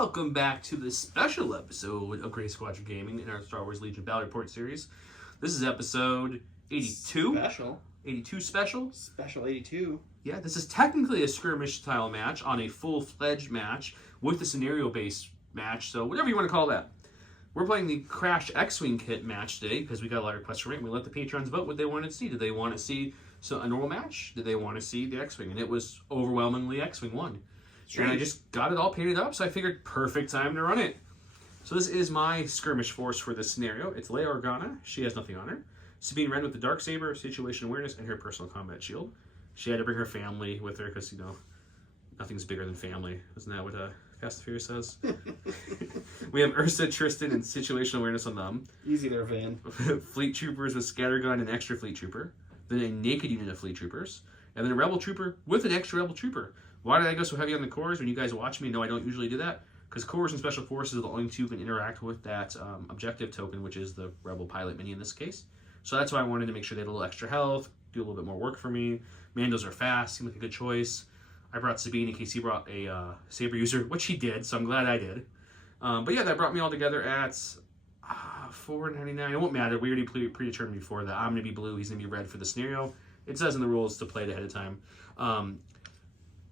Welcome back to this special episode of Gray Squadron Gaming in our Star Wars Legion Battle Report series. This is episode 82. Special. 82 special. Special 82. Yeah, this is technically a skirmish style match on a full-fledged match with a scenario-based match, so whatever you want to call that. We're playing the Crash X-Wing kit match today because we got a lot of requests for it, and we let the patrons vote what they wanted to see. Did they want to see a normal match? Did they want to see the X-Wing? And it was overwhelmingly X-Wing won. And I just got it all painted up, so I figured perfect time to run it. So this is my skirmish force for this scenario. It's Leia Organa. She has nothing on her. Sabine Wren with the Darksaber, situation awareness, and her personal combat shield. She had to bring her family with her because, you know, nothing's bigger than family. Isn't that what Fast and Furious says? We have Ursa, Tristan, and situational awareness on them. Easy there, Van. Fleet troopers with scattergun and extra fleet trooper. Then a naked unit of fleet troopers. And then a rebel trooper with an extra rebel trooper. Why did I go so heavy on the cores? When you guys watch me, no, I don't usually do that. Because cores and special forces are the only two who can interact with that objective token, which is the rebel pilot mini in this case. So that's why I wanted to make sure they had a little extra health, do a little bit more work for me. Mandos are fast, seem like a good choice. I brought Sabine in case he brought a saber user, which he did, so I'm glad I did. But yeah, that brought me all together at $4.99. It won't matter. We already predetermined before that I'm going to be blue, he's going to be red for the scenario. It says in the rules to play it ahead of time.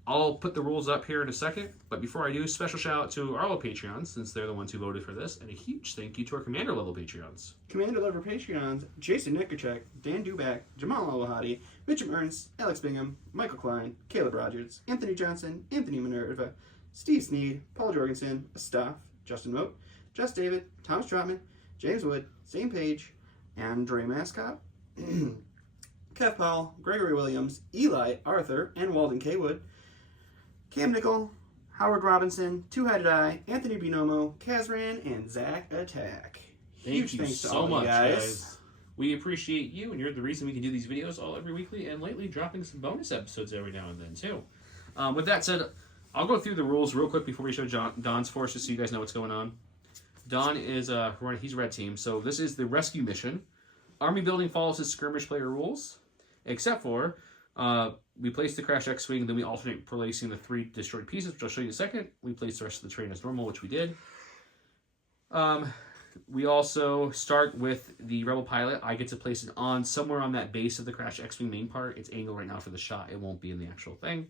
I'll put the rules up here in a second, but before I do, special shout out to our Patreons, since they're the ones who voted for this, and a huge thank you to our Commander level Patreons. Commander level Patreons: Jason Nikerchek, Dan Duback, Jamal Alahadi, Mitchum Ernst, Alex Bingham, Michael Klein, Caleb Rogers, Anthony Johnson, Anthony Minerva, Steve Sneed, Paul Jorgensen, Staff, Justin Moat, Jess David, Thomas Trotman, James Wood, Zane Page, Andre Mascot, Kev Paul, Gregory Williams, Eli, Arthur, and Walden K. Wood, Cam Nickel, Howard Robinson, Two-Headed Eye, Anthony Binomo, Kazran, and Zach Attack. Thank you Thanks so to all much, you guys. We appreciate you, and you're the reason we can do these videos all every weekly, and lately dropping some bonus episodes every now and then, too. With that said, I'll go through the rules real quick before we show Don's force, just so you guys know what's going on. Don is, he's red team, so this is the rescue mission. Army building follows his skirmish player rules, except for... we place the Crash X-Wing, then we alternate placing the 3 destroyed pieces, which I'll show you in a second. We place the rest of the train as normal, which we did. We also start with the Rebel pilot. I get to place it on somewhere on that base of the Crash X-Wing main part. It's angled right now for the shot. It won't be in the actual thing.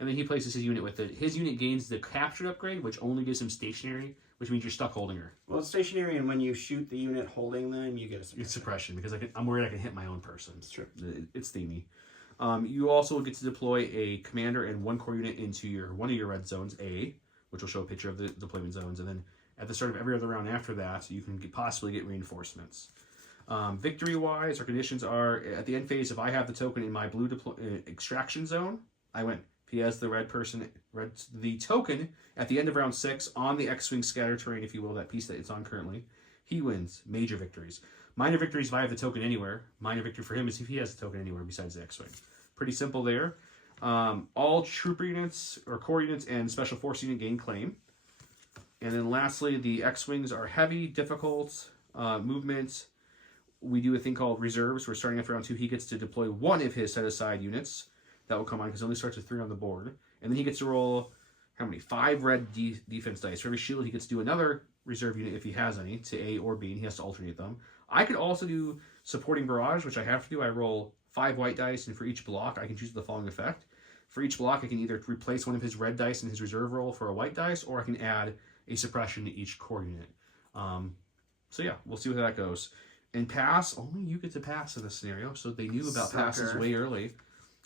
And then he places his unit with it. His unit gains the captured upgrade, which only gives him stationary, which means you're stuck holding her. Well, it's stationary, and when you shoot the unit holding them, you get a suppression. It's suppression, because I'm worried I can hit my own person. It's true. It's themey. You also get to deploy a commander and 1 core unit into one of your red zones, A, which will show a picture of the deployment zones, and then at the start of every other round after that, you can possibly get reinforcements. Victory-wise, our conditions are, at the end phase, if I have the token in my blue extraction zone, I win. If he has the token at the end of round 6 on the X-Wing scatter terrain, if you will, that piece that it's on currently, he wins. Major victories. Minor victories if I have the token anywhere. Minor victory for him is if he has the token anywhere besides the X-Wing. Pretty simple there. All trooper units or core units and special force unit gain claim. And then lastly, the X-Wings are heavy, difficult, movement. We do a thing called reserves. We're starting after round 2. He gets to deploy 1 of his set-aside units. That will come on because it only starts with 3 on the board. And then he gets to roll, 5 red defense dice. For every shield, he gets to do another reserve unit if he has any, to A or B, and he has to alternate them. I could also do supporting barrage, which I have to do. I roll 5 white dice, and for each block, I can choose the following effect. For each block, I can either replace one of his red dice in his reserve roll for a white dice, or I can add a suppression to each core unit. So yeah, we'll see how that goes. And pass, only you get to pass in this scenario, so they knew about passes way early.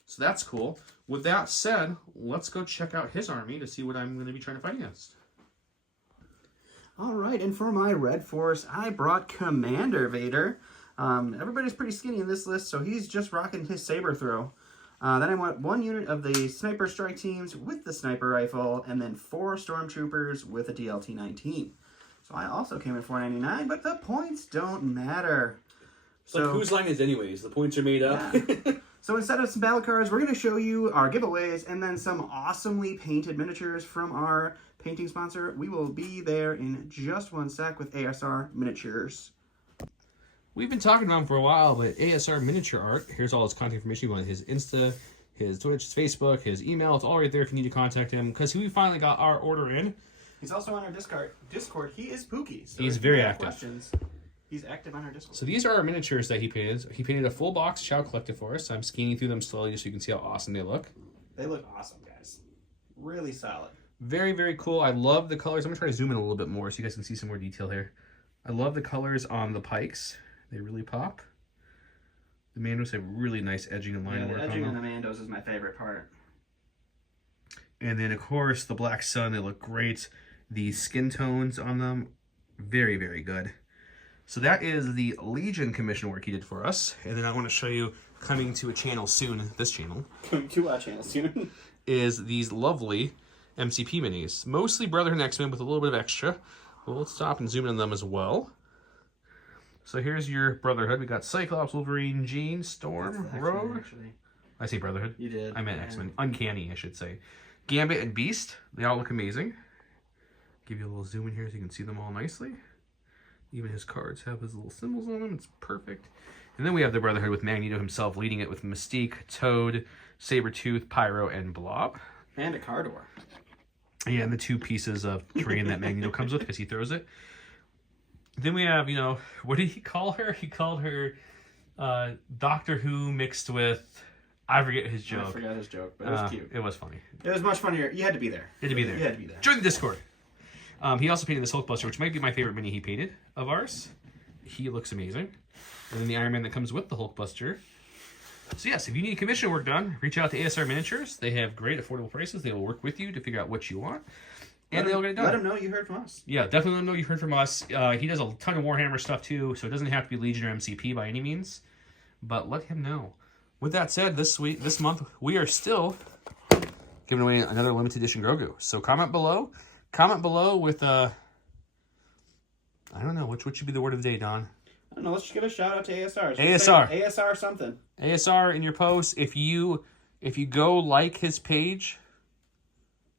So that's cool. With that said, let's go check out his army to see what I'm going to be trying to fight against. All right, and for my red force, I brought Commander Vader. Everybody's pretty skinny in this list, so he's just rocking his saber throw. Then I want 1 unit of the sniper strike teams with the sniper rifle, and then 4 stormtroopers with a DLT-19. So I also came in $4.99, but the points don't matter. So like whose line is anyways? The points are made up. Yeah. So instead of some battle cards, we're going to show you our giveaways and then some awesomely painted miniatures from our painting sponsor. We will be there in just 1 sec with ASR Miniatures. We've been talking about him for a while, but ASR Miniature Art, here's all his contact information. You want his Insta, his Twitch, his Facebook, his email. It's all right there if you need to contact him, because we finally got our order in. He's also on our Discord. He is Pookie. So He's if very you have active. Questions, he's active on our Discord. So these are our miniatures that he painted. He painted a full box Chow Collective for us. I'm scanning through them slowly just so you can see how awesome they look. They look awesome, guys. Really solid. Very, very cool. I love the colors. I'm going to try to zoom in a little bit more so you guys can see some more detail here. I love the colors on the pikes. They really pop. The Mandos have really nice edging and line work the on edging them. on the Mandos is my favorite part. And then, of course, the Black Sun, they look great. The skin tones on them, very, very good. So that is the Legion commission work he did for us. And then I want to show you, coming to a channel soon, this channel. Coming to our channel soon. Is these lovely MCP minis. Mostly Brotherhood and X-Men with a little bit of extra. But we'll stop and zoom in on them as well. So here's your Brotherhood. We got Cyclops, Wolverine, Jean, Storm, Rogue. Actually. I say Brotherhood. You did. I meant X-Men. Uncanny, I should say. Gambit and Beast. They all look amazing. Give you a little zoom in here so you can see them all nicely. Even his cards have his little symbols on them. It's perfect. And then we have the Brotherhood with Magneto himself leading it with Mystique, Toad, Sabretooth, Pyro, and Blob. And a Cardor. Yeah, and the 2 pieces of terrain that Magneto comes with because he throws it. Then we have, you know, what did he call her? He called her Doctor Who mixed with, I forget his joke. I forgot his joke, but it was cute. It was funny. It was much funnier. You had to be there. You had to be there. You had to be there. Join the Discord. He also painted this Hulkbuster, which might be my favorite mini he painted of ours. He looks amazing. And then the Iron Man that comes with the Hulkbuster. So yes, if you need commission work done, reach out to ASR Miniatures. They have great affordable prices. They will work with you to figure out what you want. And they'll get it done. Let them know you heard from us. Yeah, definitely let them know you heard from us. He does a ton of Warhammer stuff too, so it doesn't have to be Legion or MCP by any means. But let him know. With that said, this month, we are still giving away another limited edition Grogu. So comment below. Comment below with, I don't know, what should be the word of the day, Don? I don't know, let's just give a shout out to ASR. ASR. ASR something. ASR in your posts. If you go like his page,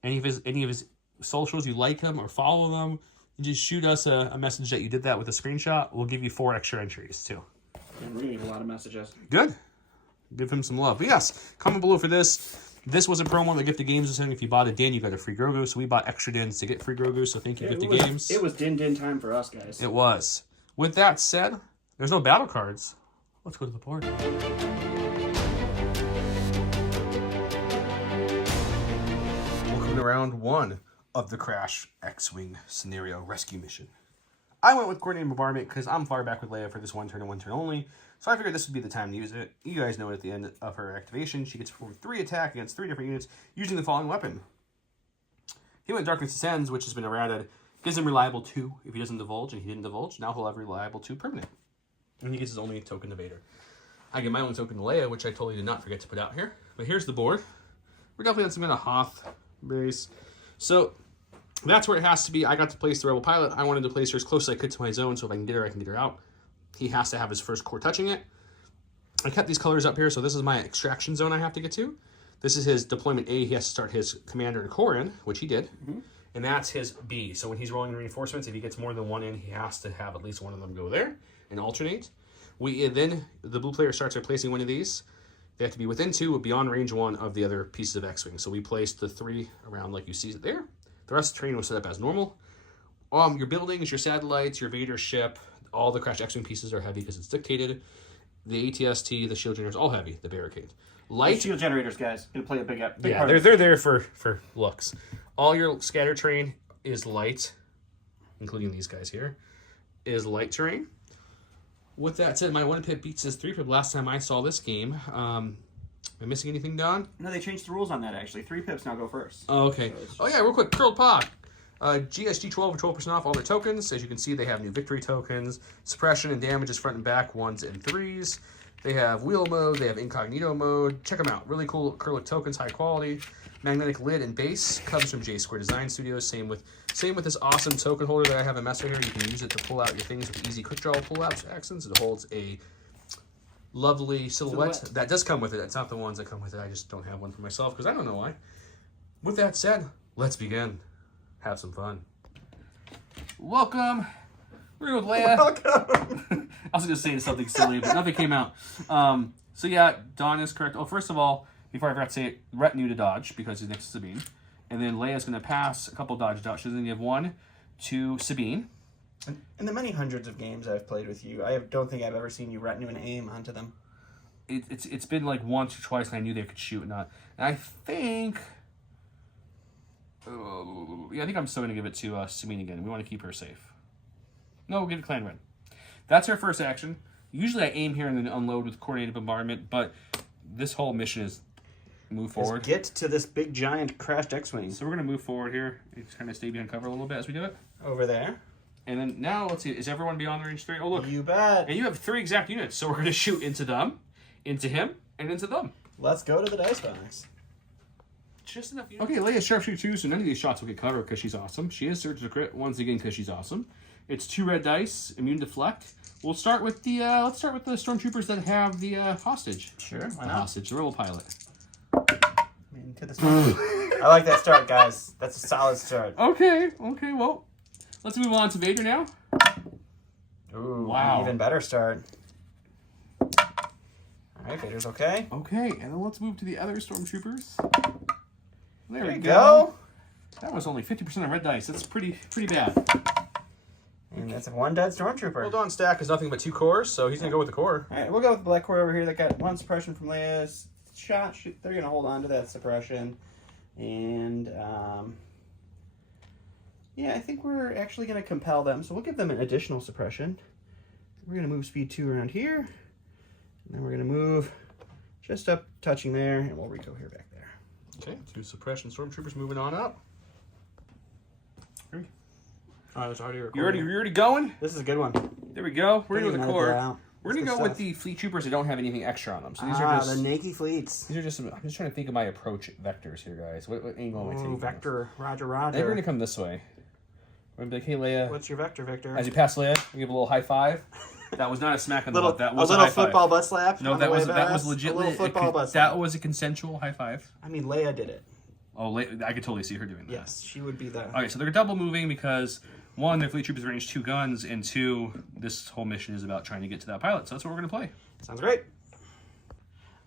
any of his socials, you like him or follow them, and just shoot us a message that you did that with a screenshot. We'll give you 4 extra entries too. And we're getting a lot of messages. Good. Give him some love. But yes, comment below for this. This was a promo that Gifted Games was saying if you bought a din, you got a free Grogu. So we bought extra dins to get free Grogu. So thank you, Gifted Games. It was din time for us, guys. It was. With that said, there's no battle cards. Let's go to the board. Welcome to round 1 of the Crash X-Wing scenario rescue mission. I went with coordinated bombardment because I'm far back with Leia for this 1 turn and 1 turn only. So I figured this would be the time to use it. You guys know it at the end of her activation. She gets to perform 3 attack against 3 different units using the following weapon. He went Darkness Descends, which has been errated. Gives him reliable 2 if he doesn't divulge, and he didn't divulge. Now he'll have reliable 2 permanent. And he gets his only token to Vader. I get my own token to Leia, which I totally did not forget to put out here. But here's the board. We're definitely on some kind of Hoth base. So that's where it has to be. I got to place the Rebel Pilot. I wanted to place her as close as I could to my zone, so if I can get her, I can get her out. He has to have his first core touching it. I kept these colors up here, so this is my extraction zone I have to get to. This is his deployment A. He has to start his commander and core in, which he did. Mm-hmm. And that's his B. So when he's rolling reinforcements, if he gets more than 1 in, he has to have at least one of them go there and alternate. Then the blue player starts by placing one of these. They have to be within 2 beyond range 1 of the other pieces of X-Wing. So we placed the 3 around like you see it there. The rest of the terrain was set up as normal. Your buildings, your satellites, your Vader ship, all the Crash X-Wing pieces are heavy because it's dictated. The ATST, the shield generators, all heavy. The barricade. Light. The shield generators, guys, gonna play a big part. Yeah, they're there for looks. All your scatter terrain is light, including these guys here, is light terrain. With that said, my 1 pip beats his 3 pip last time I saw this game. Am I missing anything, Don? No, they changed the rules on that, actually. 3 pips now go first. Oh, okay. Oh, yeah, real quick. Curled Pod. GSG 12 for 12% off all their tokens. As you can see, they have new victory tokens. Suppression and damages front and back, 1s and 3s. They have wheel mode. They have incognito mode. Check them out. Really cool acrylic tokens, high quality. Magnetic lid and base comes from J Square Design Studios. Same with this awesome token holder that I have in Messer here. You can use it to pull out your things with easy quick draw pull-outs accents. It holds a lovely silhouette. That does come with it. It's not the ones that come with it. I just don't have one for myself because I don't know why. With that said, let's begin. Have some fun. Welcome. We're here with Leia. Welcome. I was just saying something silly, but nothing came out. So yeah, Dawn is correct. Oh, first of all, before I forgot to say it, retinue to dodge because he's next to Sabine. And then Leia's going to pass a couple dodged out. She's going to give one to Sabine. In the many hundreds of games I've played with you, I don't think I've ever seen you retinue an aim onto them. It's been like once or twice, and I knew they could shoot and not. And I think... I think I'm still going to give it to Sabine again. We want to keep her safe. No, we'll give it to Clan Red. That's her first action. Usually I aim here and then unload with coordinated bombardment, but this whole mission is move forward. Let's get to this big giant crashed X-Wing. So we're going to move forward here. Just kind of stay behind cover a little bit as we do it. Over there. And then now, let's see, is everyone beyond range 3? Oh, look. You bet. And you have 3 exact units, so we're going to shoot into them, into him, and into them. Let's go to the dice box. Just enough units. Okay, Leia's sharpshooter 2, so none of these shots will get covered because she's awesome. She is surge to crit once again because she's awesome. It's 2 red dice, immune deflect. We'll start with the let's start with the stormtroopers that have the hostage. Sure, why The not? hostage, the rebel pilot. Into the start. I like that start, guys. That's a solid start. Okay, well, let's move on to Vader now. Ooh, wow. Even better start. All right, Vader's okay. Okay, and then let's move to the other stormtroopers. There we go. That was only 50% of red dice. That's pretty bad. And that's 1 dead stormtrooper. Hold on, stack is nothing but 2 cores, so he's gonna go with the core. All right, we'll go with the black core over here that got 1 suppression from Leia's shot. They're going to hold on to that suppression. And, yeah, I think we're actually going to compel them. So we'll give them an additional suppression. We're going to move speed 2 around here. And then we're going to move just up, touching there, and we'll Rico here back there. Okay, 2 suppression stormtroopers moving on up. Oh, it's already You already going? This is a good one. There we go. We're going to go with the core. We're going to Good go with stuff. the fleet troopers that don't have anything extra on them. So these are just... the Nike fleets. These are just... I'm just trying to think of my approach vectors here, guys. What angle am I taking? Vector. Roger, I think we're going to roger. come this way. We're going to be like, hey, Leia. What's your vector, Victor? As you pass Leia, we give a little high five. That was not a smack on the butt. That was a a little high five. football butt slap. No, on the that way was past. legit. A little football butt slap. That was a consensual high five. I mean, Leia did it. Oh, I could totally see her doing that. Yes, she would be the... Okay, so they're double moving because, 1, their fleet troopers range 2 guns, and 2, this whole mission is about trying to get to that pilot. So that's what we're going to play. Sounds great.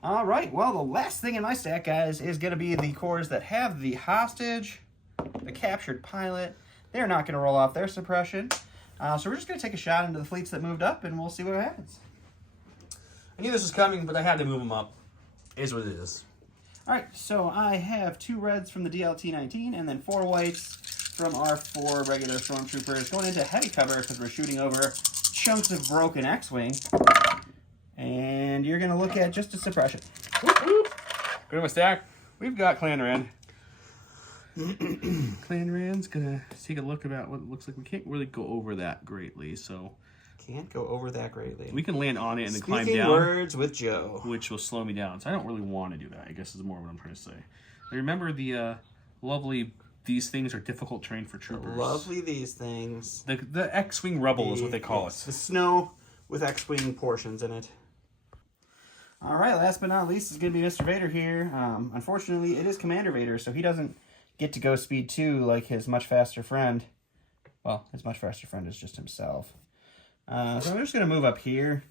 All right, well, the last thing in my stack, guys, is going to be the cores that have the hostage, the captured pilot. They're not going to roll off their suppression. So we're just going to take a shot into the fleets that moved up, and we'll see what happens. I knew this was coming, but I had to move them up. Is what it is. All right, so I have 2 reds from the DLT-19 and then 4 whites from our 4 regular stormtroopers going into heavy cover because we're shooting over chunks of broken X-Wing. And you're going to look at just a suppression. Whoop, whoop. Go to my stack. We've got Clan Rand. Clan Rand's going to take a look about what it looks like. We can't really go over that greatly, so... Can't go over that greatly. We can land on it and then climb Speaking down. words with Joe. Which will slow me down. So I don't really want to do that, I guess is more what I'm trying to say. I remember the lovely, these things are difficult terrain for troopers. Lovely these things. The X-Wing Rebel is what they call it. The snow with X-Wing portions in it. All right, last but not least is going to be Mr. Vader here. Unfortunately, it is Commander Vader, so he doesn't get to go speed 2 like his much faster friend. Well, his much faster friend is just himself. So I'm just going to move up here.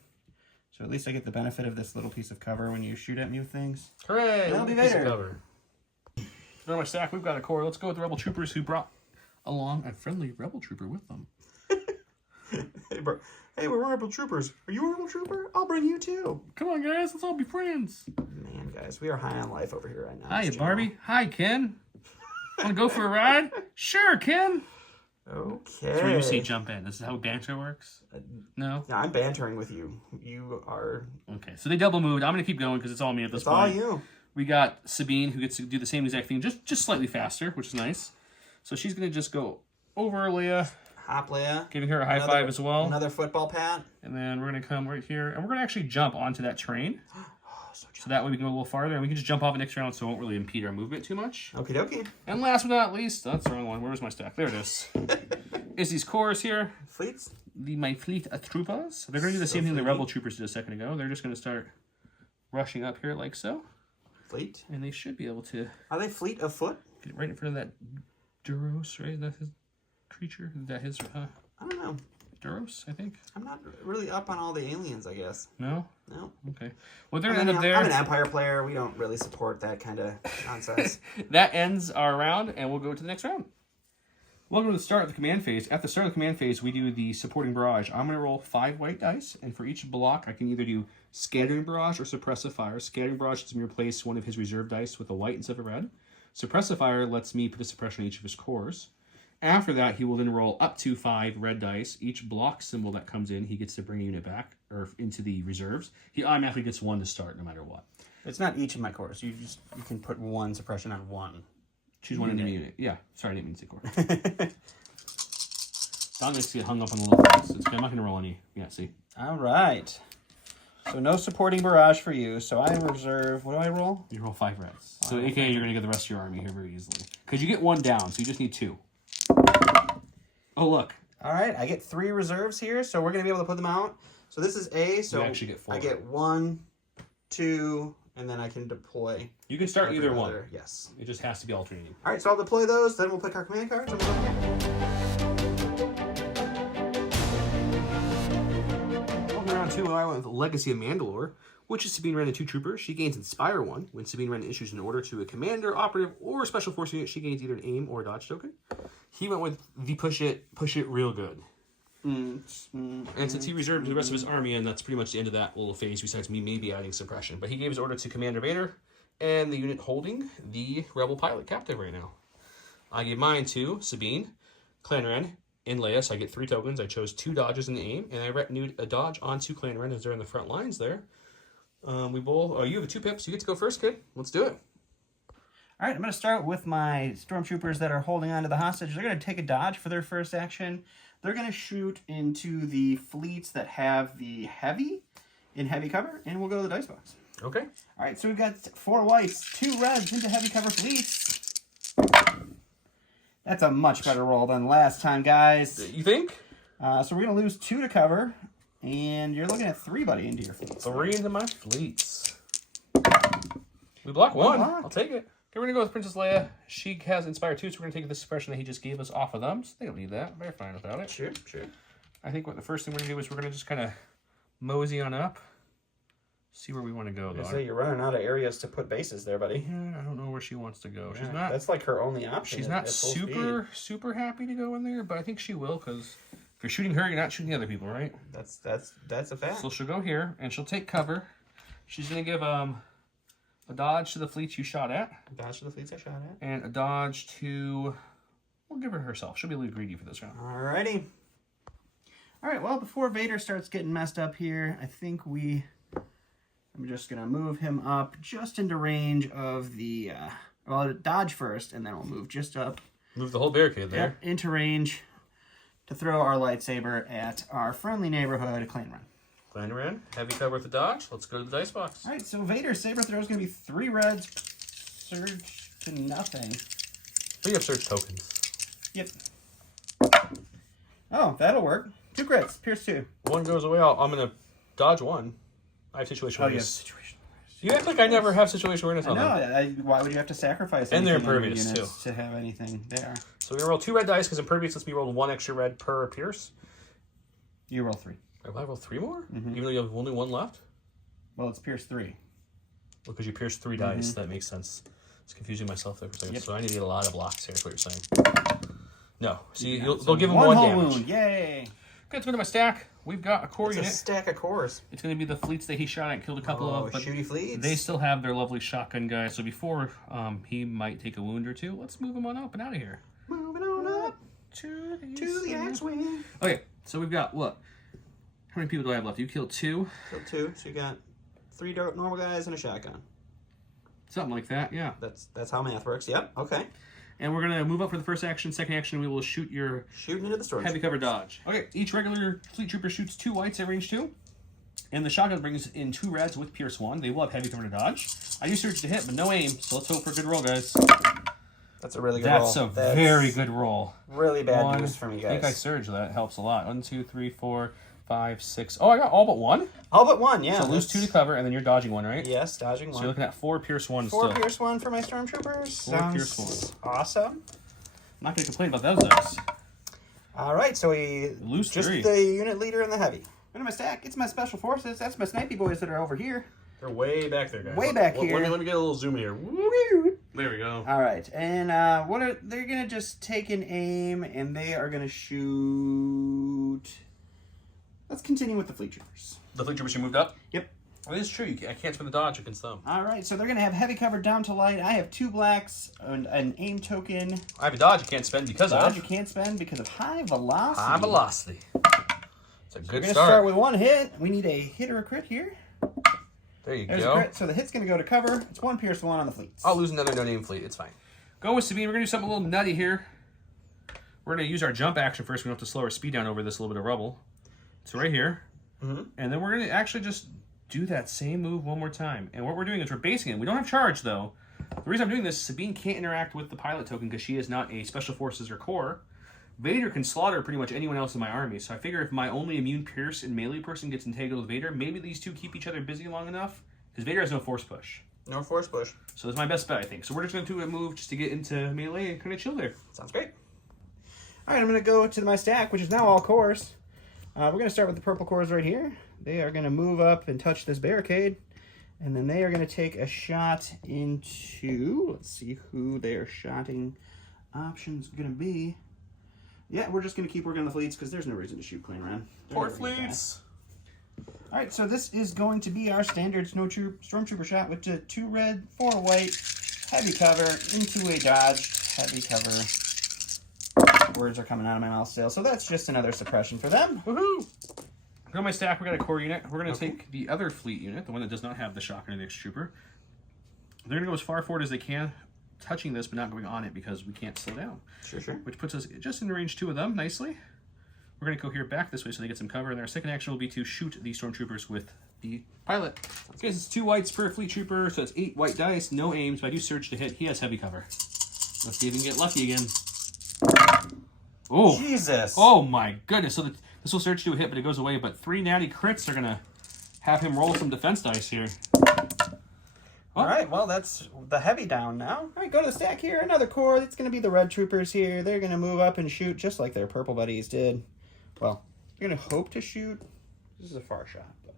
So at least I get the benefit of this little piece of cover when you shoot at me with things. Hooray! That'll be Piece of Vader. cover. On my stack, we've got a core. Let's go with the Rebel Troopers who brought along a friendly Rebel Trooper with them. Hey, bro. Hey, we're Rebel Troopers. Are you a Rebel Trooper? I'll bring you too. Come on, guys. Let's all be friends. Man, guys, we are high on life over here right now. Hi, Mr. Barbie. Hi, Ken. Want to go for a ride? Sure, Ken. Okay. That's where you say jump in. This is how banter works? No? Yeah, I'm bantering with you. You are... Okay, so they double moved. I'm going to keep going because it's all me at this It's point. all you. We got Sabine who gets to do the same exact thing, just slightly faster, which is nice. So she's going to just go over Leia, Hop Leia. giving her a high five as well. Another football pat. And then we're going to come right here, and we're going to actually jump onto that train. So that way we can go a little farther, and we can just jump off next round so it won't really impede our movement too much. Okie dokie. And last but not least, that's the wrong one. Where's my stack? There it is. Is these cores here. Fleets? My fleet of troopers. They're going to do the same thing the Rebel Troopers did a second ago. They're just going to start rushing up here like so. Fleet? And they should be able to Are they fleet of foot? get right in front of that Duros, right? Is that his creature? Is that his... I don't know. Duros, I think. I'm not really up on all the aliens, I guess. No? No. Okay. Well, they're going to end up there. I'm an Empire player. We don't really support that kind of nonsense. That ends our round, and we'll go to the next round. Welcome to the start of the command phase. At the start of the command phase, we do the supporting barrage. I'm going to roll 5 white dice, and for each block, I can either do scattering barrage or suppressive fire. Scattering barrage lets me replace one of his reserve dice with a white instead of a red. Suppressive fire lets me put a suppression on each of his cores. After that, he will then roll up to 5 red dice. Each block symbol that comes in, he gets to bring a unit back or into the reserves. He automatically gets 1 to start, no matter what. It's not each of my cores. You can put 1 suppression on 1. Choose one enemy unit. Yeah, sorry, I didn't mean to say core. Don makes get hung up on the little things. It's okay. I'm not going to roll any. Yeah, see? All right. So no supporting barrage for you. So I reserve. What do I roll? You roll 5 reds. So, AKA, you're going to get the rest of your army here very easily. Because you get 1 down, so you just need 2. Oh, look. All right. I get 3 reserves here, so we're going to be able to put them out. So this is A. So you actually get 4. I get 1, 2, and then I can deploy. You can start either one. Yes. It just has to be alternating. All right. So I'll deploy those. Then we'll pick our command cards. And we'll go Round 2, I went with Legacy of Mandalore, which is Sabine ran a 2 trooper. She gains Inspire 1. When Sabine ran issues an order to a commander, operative, or a special force unit, she gains either an aim or a dodge token. He went with the push it real good. And since he reserved the rest of his army, and that's pretty much the end of that little phase, besides me maybe adding suppression. But he gave his order to Commander Vader and the unit holding the Rebel pilot captive right now. I gave mine to Sabine, Clanran, and Leia, so I get 3 tokens. I chose 2 dodges in the aim, and I retinued a dodge onto Clanran as they're in the front lines there. We both. Oh, you have a 2 pips. You get to go first, kid. Let's do it. All right, I'm going to start with my stormtroopers that are holding on to the hostage. They're going to take a dodge for their first action. They're going to shoot into the fleets that have the heavy in heavy cover, and we'll go to the dice box. Okay. All right, so we've got 4 whites, 2 reds into heavy cover fleets. That's a much better roll than last time, guys. You think? So we're going to lose 2 to cover, and you're looking at 3, buddy, into your fleets. 3 into my fleets. We block 1. I'll take it. Okay, we're going to go with Princess Leia. She has Inspire 2, so we're going to take the suppression that he just gave us off of them. So they don't need that. They're fine without it. Sure. I think what the first thing we're going to do is we're going to just kind of mosey on up. See where we want to go, though. So you're running out of areas to put bases there, buddy. Yeah, I don't know where she wants to go. Yeah, She's not. That's like her only option. She's not super happy to go in there, but I think she will, because if you're shooting her, you're not shooting the other people, right? That's a fact. So she'll go here, and she'll take cover. She's going to give a dodge to the fleets you shot at. Dodge to the fleets I shot at. And a dodge to... We'll give her herself. She'll be a little greedy for this round. Alrighty. Alright, well, before Vader starts getting messed up here, I think I'm just going to move him up just into range of the... well, dodge first, and then we'll move just up. Move the whole barricade there. Yep, into range to throw our lightsaber at our friendly neighborhood, Clanran. Clanran, heavy cover with the dodge. Let's go to the dice box. Alright, so Vader's saber throw is going to be 3 reds, surge to nothing. 3 have surge tokens. Yep. Oh, that'll work. 2 crits, pierce 2. 1 goes away. I'm going to dodge 1. I have situation awareness. Situation awareness. You act like I never have situation awareness on them. No, why would you have to sacrifice and they're anything on your impervious, units too. to have anything there? So we're going to roll 2 red dice, because impervious lets me roll 1 extra red per pierce. You roll 3. I roll 3 more? Even though you have only 1 left? Well, it's pierce 3. Well, because you pierced 3 dice. That makes sense. It's confusing myself there for a second. Yep. So I need to get a lot of blocks here, is what you're saying. No. See, they'll give him 1 whole damage. wound. Yay! Okay, let's go to my stack. We've got a core It's unit. a stack of cores. It's going to be the fleets that he shot at and killed a couple of. But shooty fleets. they still have their lovely shotgun guys. So before he might take a wound or 2, let's move him on up and out of here. Moving on up to the X-Wing. Okay, so we've got, look. How many people do I have left? You killed 2? Killed 2, so you got 3 normal guys and a shotgun. Something like that, yeah. That's how math works. Yep, okay. And we're going to move up for the first action. Second action, we will shoot your Shooting into the storm. heavy cover dodge. Okay, each regular fleet trooper shoots 2 whites at range 2. And the shotgun brings in 2 reds with pierce 1. They will have heavy cover to dodge. I use surge to hit, but no aim. So let's hope for a good roll, guys. That's a really good roll. That's a very good roll. Really bad news for me, guys. I think I surged. That helps a lot. 1, 2, 3, 4, 5, 6. Oh, I got all but 1? All but 1, yeah. So lose 2 to cover, and then you're dodging 1, right? Yes, dodging 1. So you're looking at 4 pierce 1 4 still. pierce 1 for my stormtroopers. 4 pierce 1. Awesome. I'm not going to complain about those dice. All right, so we Loose just 3. the unit leader and the heavy. What am I stack? It's my special forces. That's my snipey boys that are over here. They're way back there, guys. Way back here. Let me get a little zoom here. There we go. All right, and they're gonna just take an aim, and they are gonna shoot. Let's continue with the fleet troopers. The fleet troopers you moved up? Yep. Well, it is true. I can't spend the dodge against them. All right, so they're gonna have heavy cover down to light. I have 2 blacks and an aim token. I have a dodge you can't spend because Dodge of you can't spend because of high velocity. high velocity. It's a good We're gonna start. start with 1 hit. We need a hit or a crit here. There you There's go. a crit, so the hit's gonna go to cover. It's 1 pierce 1 on the fleets. I'll lose another no-name fleet. It's fine. Go with Sabine. We're going to do something a little nutty here. We're going to use our jump action first. We don't have to slow our speed down over this little bit of rubble. So right here. And then we're going to actually just do that same move one more time. And what we're doing is we're basing it. We don't have charge, though. The reason I'm doing this, Sabine can't interact with the pilot token because she is not a special forces or core. Vader can slaughter pretty much anyone else in my army. So I figure if my only immune pierce and melee person gets entangled with Vader, maybe these two keep each other busy long enough. Because Vader has no force push. No force push. So that's my best bet, I think. So we're just going to do a move just to get into melee and kind of chill there. Sounds great. All right, I'm going to go to my stack, which is now all cores. We're going to start with the purple cores right here. They are going to move up and touch this barricade. And then they are going to take a shot into... Let's see who their shotting option's going to be. Yeah, we're just going to keep working on the fleets because there's no reason to shoot Clan Ren. Poor fleets. All right, so this is going to be our standard stormtrooper shot with 2 red, 4 white, heavy cover, into a dodge, heavy cover. Words are coming out of my mouth still, so that's just another suppression for them. Woohoo! Go my stack, we got a core unit. We're going to take the other fleet unit, the one that does not have the shotgun and the extra trooper. They're going to go as far forward as they can, touching this but not going on it because we can't slow down. Sure. Which puts us just in range 2 of them, nicely. We're going to go here back this way so they get some cover, and our second action will be to shoot the stormtroopers with the pilot. Okay, it's 2 whites per fleet trooper, so it's 8 white dice, no aims, but I do surge to hit. He has heavy cover. Let's see if we can get lucky again. Oh! Jesus! Oh my goodness! So this will surge to a hit, but it goes away. But 3 natty crits are going to have him roll some defense dice here. All right, well, that's the heavy down now. All right, go to the stack here. Another core. It's going to be the red troopers here. They're going to move up and shoot just like their purple buddies did. Well, you're going to hope to shoot. This is a far shot. But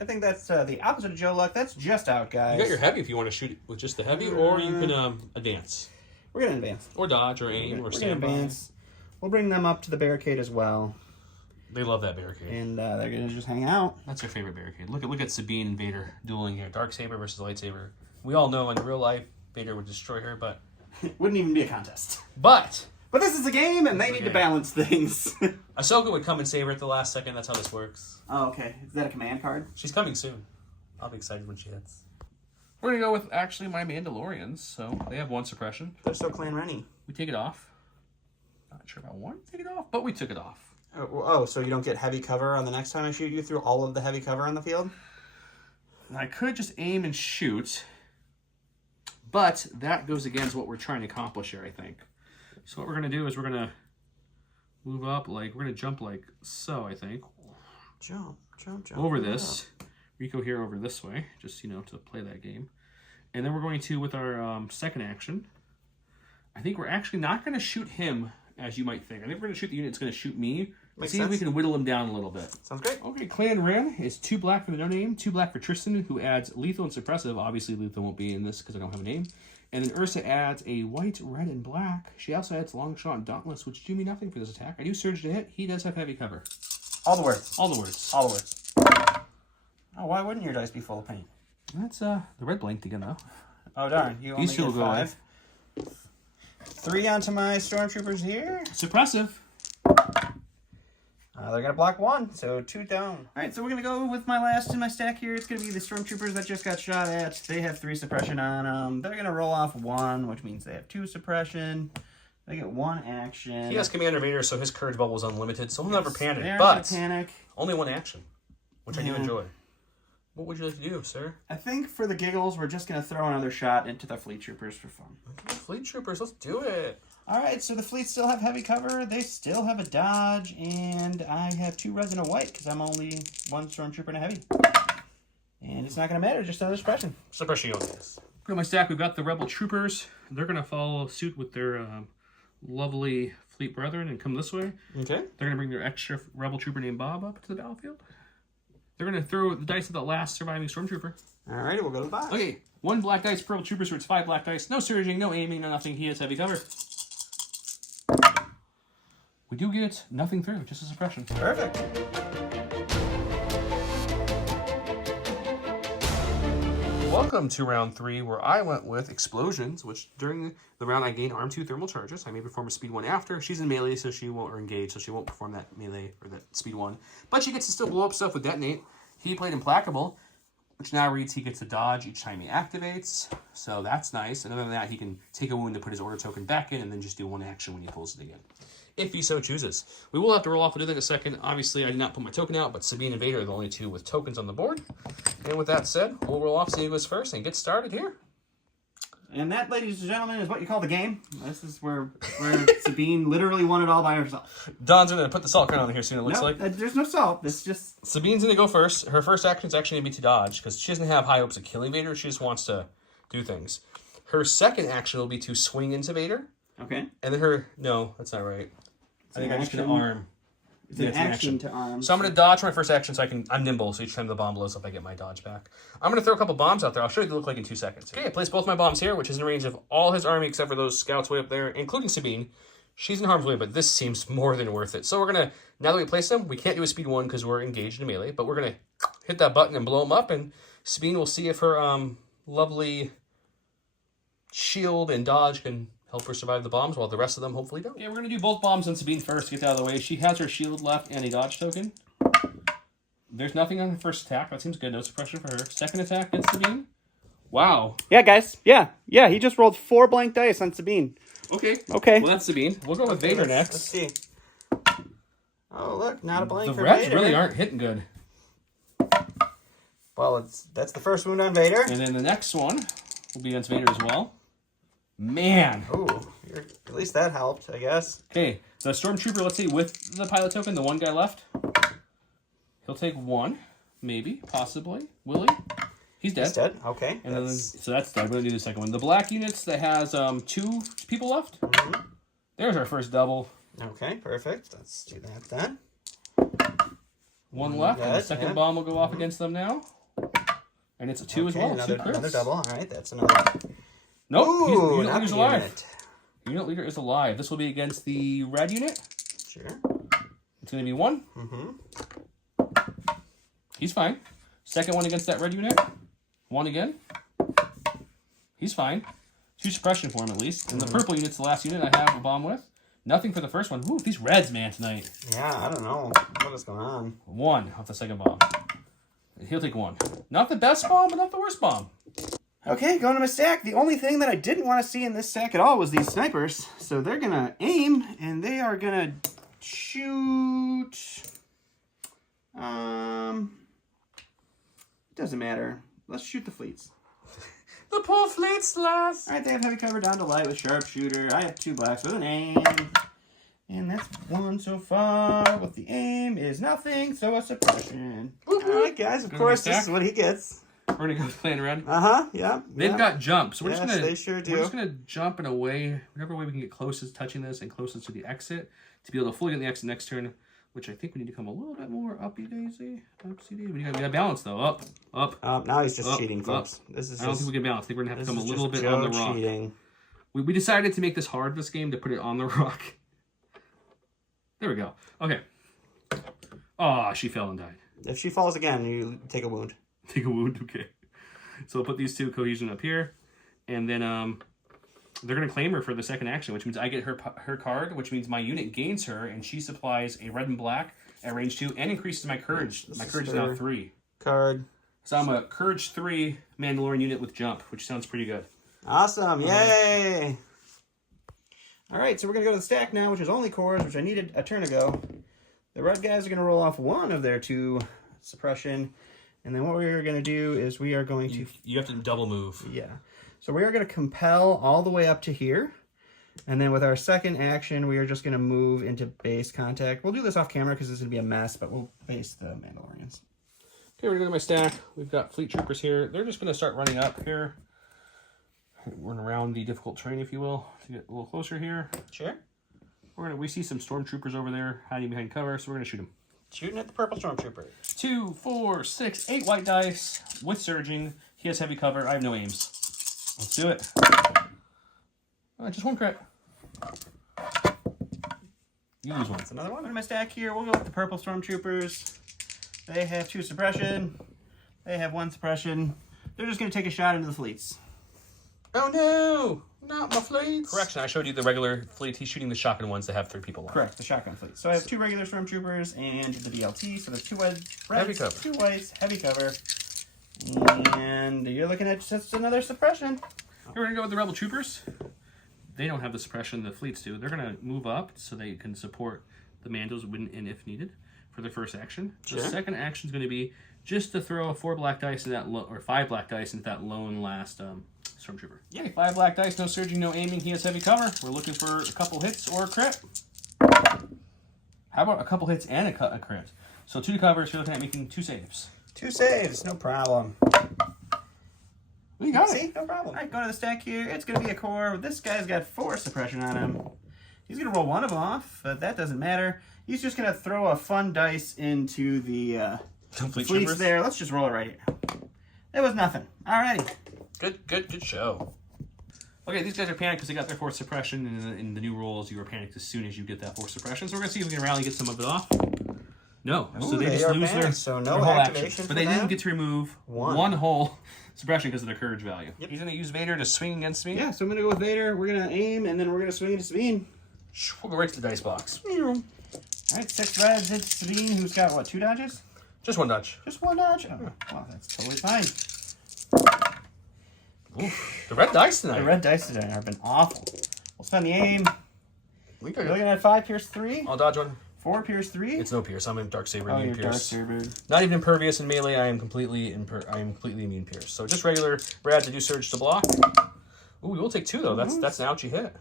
I think that's the opposite of Joe Luck. That's just out, guys. You got your heavy if you want to shoot with just the heavy, or you can advance. We're going to advance. Or dodge, or aim, or stand by. Advance. We'll bring them up to the barricade as well. They love that barricade. And they're going to just hang out. That's their favorite barricade. Look at Sabine and Vader dueling here. Darksaber versus lightsaber. We all know in real life, Vader would destroy her, but... Wouldn't even be a contest. But this is a game, and they need to balance things. Ahsoka would come and save her at the last second. That's how this works. Oh, okay. Is that a command card? She's coming soon. I'll be excited when she hits. We're going to go with, actually, my Mandalorians. So they have 1 suppression. They're so Clan Rennie. We take it off. Not sure if I want to take it off, but we took it off. Oh, so you don't get heavy cover on the next time I shoot you through all of the heavy cover on the field? I could just aim and shoot, but that goes against what we're trying to accomplish here, I think. So what we're going to do is we're going to move up, we're going to jump like so, I think. Jump. Over this. Rico here over this way, just, to play that game. And then we're going to, with our second action, I think we're actually not going to shoot him, as you might think. I think we're going to shoot the unit that's going to shoot me. Makes See sense. if we can whittle him down a little bit. Sounds great. Okay, Clan Ren is 2 black for the no-name, 2 black for Tristan, who adds lethal and suppressive. Obviously, lethal won't be in this because I don't have a name. And then Ursa adds a white, red, and black. She also adds long shot and dauntless, which do me nothing for this attack. I do surge to hit. He does have heavy cover. All the words. All the words. All the words. Oh, why wouldn't your dice be full of paint? That's the red blanked again, though. Oh, darn. You only These two get will go 5. 3 onto my stormtroopers here. Suppressive. They're going to block 1, so 2 down. All right, so we're going to go with my last in my stack here. It's going to be the stormtroopers that just got shot at. They have 3 suppression on them. They're going to roll off 1, which means they have 2 suppression. They get 1 action. He has Commander Vader, so his courage bubble is unlimited, so he'll never panic. They're But gonna panic. only 1 action, which I do enjoy. What would you like to do, sir? I think for the giggles, we're just going to throw another shot into the fleet troopers for fun. Fleet troopers, let's do it. All right, so the fleets still have heavy cover. They still have a dodge, and I have 2 reds and a white because I'm only 1 stormtrooper and a heavy. And it's not going to matter, just another suppression. Suppression, yes. Got my stack. We've got the Rebel troopers. They're going to follow suit with their lovely fleet brethren and come this way. Okay. They're going to bring their extra rebel trooper named Bob up to the battlefield. They're going to throw the dice at the last surviving stormtrooper. Alrighty, we'll go to the box. Okay, 1 black dice per rebel trooper, so it's 5 black dice. No surging, no aiming, no nothing. He has heavy cover. We do get nothing through, just a suppression. Perfect. Welcome to round 3, where I went with explosions, which during the round I gain arm 2 thermal charges. I may perform a speed 1 after. She's in melee, so she won't, or engage, so she won't perform that melee or that speed 1. But she gets to still blow up stuff with detonate. He played implacable, which now reads he gets to dodge each time he activates. So that's nice. And other than that, he can take a wound to put his order token back in and then just do 1 action when he pulls it again, if he so chooses. We will have to roll off. We'll do that in a second. Obviously, I did not put my token out, but Sabine and Vader are the only 2 with tokens on the board. And with that said, we'll roll off, see who goes first, and get started here. And that, ladies and gentlemen, is what you call the game. This is where Sabine literally won it all by herself. Dawn's going to put the salt crown on here soon, it looks like. There's no salt. It's just... Sabine's going to go first. Her first action is actually going to be to dodge, because she doesn't have high hopes of killing Vader. She just wants to do things. Her second action will be to swing into Vader. Okay. And then her... No, that's not right. I think I'm just going to arm. It's an action to arm. So I'm going to dodge my first action so I'm nimble, so each time the bomb blows up, I get my dodge back. I'm going to throw a couple bombs out there. I'll show you what they look like in 2 seconds. Okay, I place both my bombs here, which is in range of all his army except for those scouts way up there, including Sabine. She's in harm's way, but this seems more than worth it. So we're going to, now that we place them, we can't do a speed 1 because we're engaged in melee, but we're going to hit that button and blow them up, and Sabine will see if her lovely shield and dodge can help her survive the bombs, while the rest of them hopefully don't. Yeah, we're going to do both bombs on Sabine first to get out of the way. She has her shield left and a dodge token. There's nothing on her first attack. That seems good. No suppression for her. Second attack against Sabine. Wow. Yeah, guys. Yeah, he just rolled 4 blank dice on Sabine. Okay. Okay. Well, that's Sabine. We'll go with Vader next. Let's see. Oh, look, not a blank the for Reds Vader. really aren't hitting good. Well, that's the first wound on Vader. And then the next one will be against Vader as well. Man. Ooh, at least that helped, I guess. Okay, the Stormtrooper, let's see, with the pilot token, the 1 guy left. He'll take 1, maybe, possibly. Will he? He's dead. He's dead, okay. And then, so that's dead. We're going to do the second one. The black units that has 2 people left. Mm-hmm. There's our first double. Okay, perfect. Let's do that then. 1 left, and the second bomb will go off against them now. And it's a 2 as well. Another double. All right, that's another. Nope, Ooh, unit leader's alive. Unit leader is alive. This will be against the red unit. Sure. It's going to be 1. Mm-hmm. He's fine. Second one against that red unit. 1 again. He's fine. 2 suppression for him at least. And the purple unit's the last unit I have a bomb with. Nothing for the first one. Ooh, these reds, man, tonight. Yeah, I don't know what is going on. 1 off the second bomb. He'll take 1. Not the best bomb, but not the worst bomb. Okay, going to my stack. The only thing that I didn't want to see in this stack at all was these snipers. So they're going to aim, and they are going to shoot... Doesn't matter. Let's shoot the fleets. The poor fleets, last. All right, they have heavy cover down to light with sharpshooter. I have 2 blacks with an aim. And that's 1 so far. With the aim is nothing, so a suppression. All right, guys, of course, this is what he gets. We're going to go playing red. Yeah. They've got jumps. So we're yes, just gonna, they sure do. We're just going to jump in a way, whatever way we can get closest touching this and closest to the exit to be able to fully get the exit next turn, which I think we need to come a little bit more uppy-daisy. We got to balance, though. Up. Now he's just cheating, folks. This is I don't think we can balance. I think we're going to have to come a little bit on the rock. Cheating. We decided to make this hard, this game, to put it on the rock. There we go. Okay. Oh, she fell and died. If she falls again, you take a wound. Take a wound, okay. So we'll put these 2 cohesion up here, and then they're going to claim her for the second action, which means I get her card, which means my unit gains her, and she supplies a red and black at range 2, and increases my courage. My courage is now 3. Card. So I'm a courage 3 Mandalorian unit with jump, which sounds pretty good. Awesome! Yay! All right, so we're going to go to the stack now, which is only cores, which I needed a turn ago. The red guys are going to roll off 1 of their 2 suppression. And then what we're going to do is we are going to... You have to double move. Yeah. So we are going to compel all the way up to here. And then with our second action, we are just going to move into base contact. We'll do this off camera because this is going to be a mess, but we'll base the Mandalorians. Okay, we're going to go to my stack. We've got fleet troopers here. They're just going to start running up here. Run around the difficult terrain, if you will, to get a little closer here. Sure. We see some stormtroopers over there hiding behind cover, so we're gonna shoot them. Shooting at the purple stormtrooper. 2, 4, 6, 8 white dice with surging. He has heavy cover. I have no aims. Let's do it. Just one crit. You lose one. That's another one in my stack here. We'll go with the purple stormtroopers. They have 2 suppression. They have 1 suppression. They're just going to take a shot into the fleets. Oh no! Not my fleets! Correction, I showed you the regular fleet. He's shooting the shotgun ones that have 3 people on. Correct, the shotgun fleet. So I have 2 regular stormtroopers and the BLT. So there's 2 reds, heavy cover. 2 whites, heavy cover. And you're looking at just another suppression. We're going to go with the rebel troopers. They don't have the suppression the fleets do. They're going to move up so they can support the Mandos when and if needed for their first action. Sure. The second action is going to be just to throw 4 black dice in that, or 5 black dice into that lone last stormtrooper. Yay! 5 black dice, no surging, no aiming. He has heavy cover. We're looking for a couple hits or a crit. How about a couple hits and a crit? So 2 covers. You're looking at making 2 saves. 2 saves, no problem. You got See, it. no problem. All right, go to the stack here. It's going to be a core. This guy's got 4 suppression on him. He's going to roll 1 of them off, but that doesn't matter. He's just going to throw a fun dice into the fleets there. Let's just roll it right here. It was nothing. Alrighty. Good show. Okay, these guys are panicked because they got their 4th suppression, and in the new rules, you are panicked as soon as you get that 4th suppression. So we're going to see if we can rally and get some of it off. No. Ooh, So they just lose panicked, their, so their no whole activation action. for But they them? didn't get to remove one whole suppression because of their courage value. Yep. He's going to use Vader to swing against me. Yeah, so I'm going to go with Vader. We're going to aim, and then we're going to swing into Sabine. We'll go right to the dice box. Alright, 6 reds hits Sabine, who's got, what, 2 dodges? Just 1 dodge. Just 1 dodge? Oh, well, that's totally fine. Ooh, the red dice tonight. The red dice today have been awful. We'll spend the aim. We're looking at 5 pierce 3. I'll dodge 1. 4 pierce 3. It's no pierce. I'm in dark saber. Oh, Immune you're dark pierce. saber. Not even impervious in melee. I am completely immune pierce. So just regular rad to do surge to block. Ooh, we will take 2 though. That's an ouchie hit.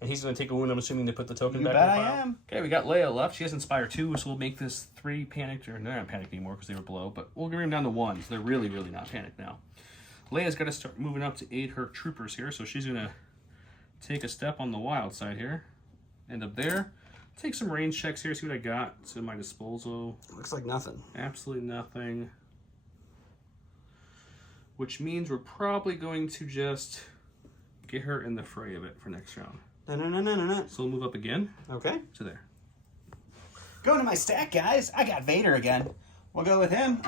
And he's going to take a wound, I'm assuming, to put the token back in the bet pile. I am. Okay, we got Leia left. She has Inspire 2, so we'll make this 3 panicked. Or they're not panicked anymore because they were below, but we'll bring them down to 1, so they're really, really not panicked now. Leia's got to start moving up to aid her troopers here, so she's going to take a step on the wild side here. End up there. Take some range checks here, see what I got. It's at my disposal. Looks like nothing. Absolutely nothing. Which means we're probably going to just get her in the fray of it for next round. No. So we'll move up again. Okay. To there. Going to my stack, guys. I got Vader again. We'll go with him.